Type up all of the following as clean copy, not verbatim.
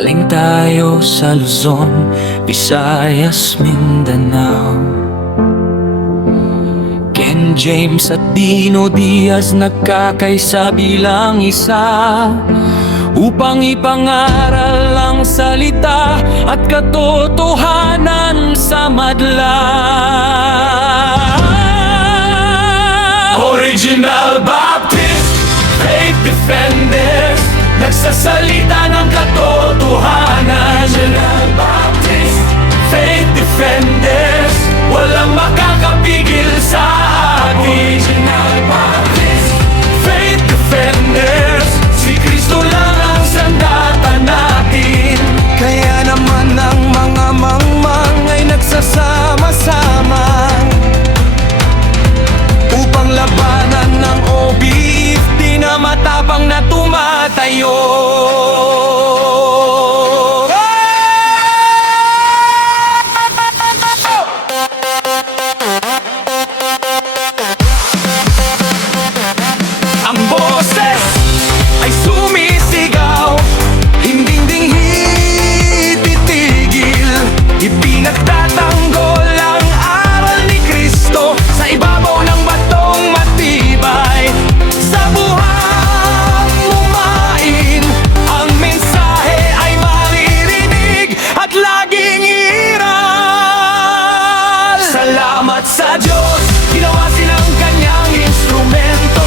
Galing tayo sa Luzon, Visayas, Mindanao. Ken James at Dino Diaz nagkakaisa bilang isa, upang ipangaral ang salita at katotohanan sa madla. Original Baptist Faith Defenders, nagsasalita ng katotohanan. Original Baptist Faith Defenders, walang makakapigil sa atin. Original Baptist Faith Defenders, si Kristo lang ang sandata natin. Kaya naman ang mga mangmang ay nagsasama-sama upang labanan ng OB50 na matapang na tumatayo. Ang boses ay sumisigaw, hindi titigil. Ipinagtatanggol ang aral ni Kristo sa ibabaw ng batong matibay. Sa buhang lumain, ang mensahe ay maririnig at laging iral. Salamat sa Diyos, ginawa silang kanyang instrumento.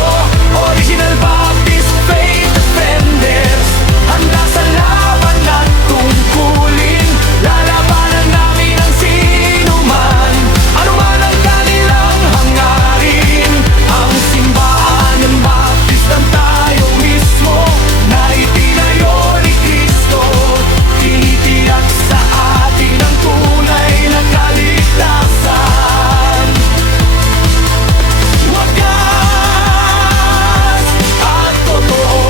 Original Baptist Faith Defenders, handa sa laban at tungkulin. Lalabanan namin ang sinuman, anuman ang kanilang hangarin. Ang simbahan ng Baptist ang tayo mismo, na itinayo ni Kristo. Tinitiyak sa atin ang tunay na kaligtasan. Wagas at totoo.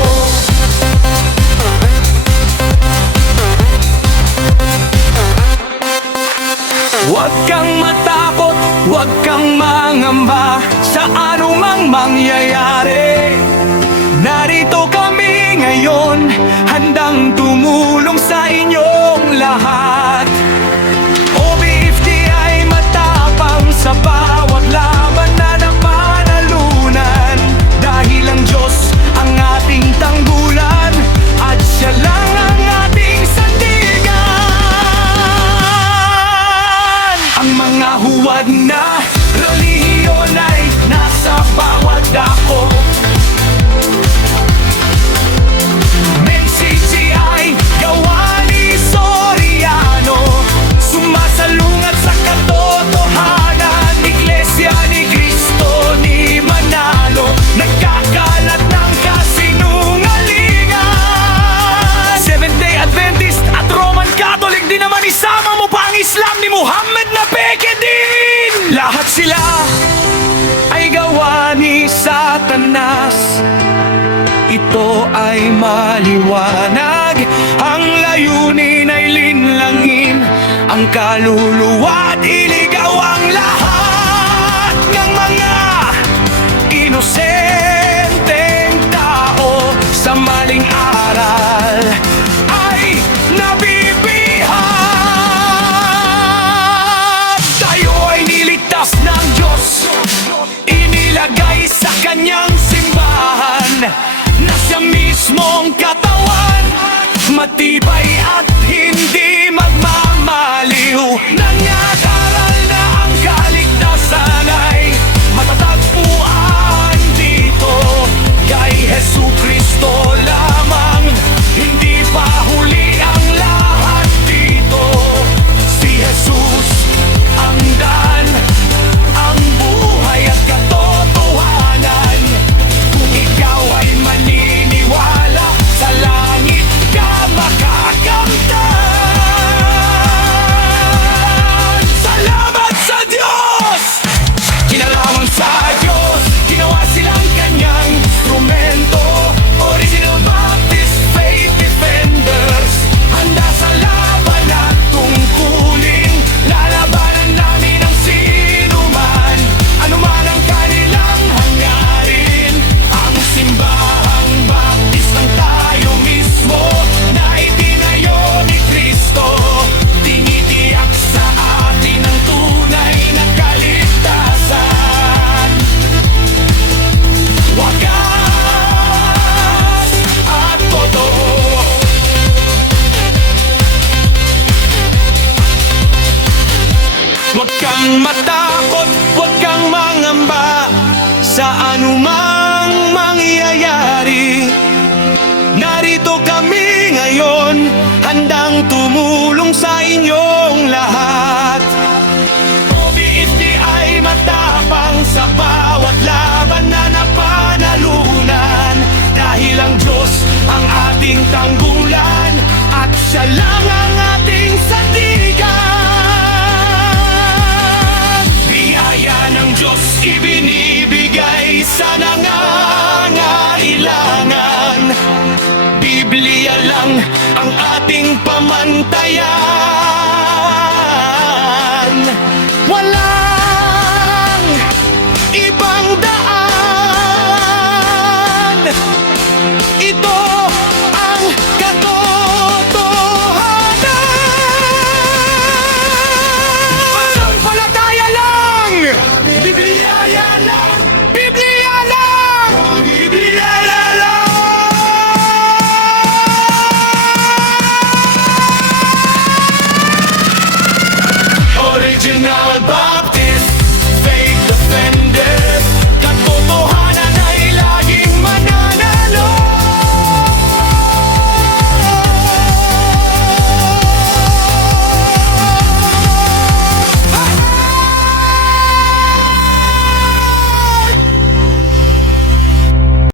Huwag kang matakot, huwag kang mangamba sa anumang mangyayari. Narito kami ngayon, handang tumulong sa inyong lahat. OB50 ay matapang sa bawat laban na napanalunan, dahil ang Diyos ang ating tanggulan at siya lang ang ating sandigan. Ang mga huwad na relihiyon ay nasa bawat dako. Mensage ay gawa ni Soriano, sumasalungat sa katotohanan. Iglesia ni Cristo ni Manalo, nagkakalat ng kasinungalingan. Seventh-day Adventist at Roman Catholic, di naman isama mo pa ang Islam ni Muhammad na peke din. Lahat sila ay gawa ni Satanas. Ito ay maliwanag, ang layunin ay linlangin ang kaluluwa at iligaw ang lahat ng mga inosenteng tao sa maling aral ay nabibihan. Tayo ay niligtas ng Diyos, inilagay sa kanyang simbahan, na siya mismong katawan, matibay at hindi magmamaliw. Nangyadaral na ang kaligtasan ay matatagpuan dito, kay Jesucristo lamang. Hindi pa huli ang lahat dito, si Jesus ang daan, ang buhay at katotohanan. Kung ikaw ay maniniwala, sa langit ka makakamtan. Salamat sa Diyos! Kinalaman sa Diyos, ginawa silang kanyang instrumento. Original Baptist Faith Defenders, ating tanggulan at siya lang ang ating sandigan. Biyaya ng Diyos ibinibigay sa nangangailangan. Biblia lang ang ating pamantayan.